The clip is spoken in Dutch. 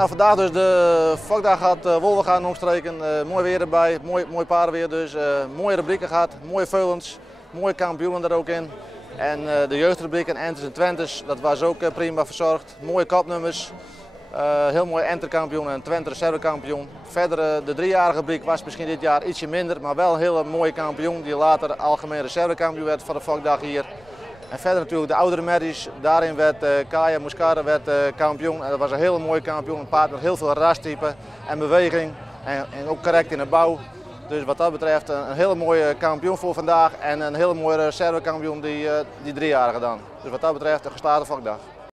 Nou, vandaag dus de vakdag gaat Wolvenga omstreken. Mooi weer erbij, mooi paardenweer dus. Mooie rubrieken gehad, mooie veulens, mooie kampioenen er ook in. En de jeugdrubrieken Enters en Twentes, dat was ook prima verzorgd. Mooie kopnummers, heel mooi Enterkampioen en Twente reservekampioen. Verder de driejarige rubriek was misschien dit jaar ietsje minder, maar wel een hele mooie kampioen die later algemeen reservekampioen werd van de vakdag hier. En verder natuurlijk de oudere merries, daarin werd Kaya Muscara kampioen. En dat was een hele mooie kampioen, een paard met heel veel rastypen en beweging en ook correct in de bouw. Dus wat dat betreft een hele mooie kampioen voor vandaag en een hele mooie reservekampioen die 3 jaar gedaan. Dus wat dat betreft een geslaagde vakdag.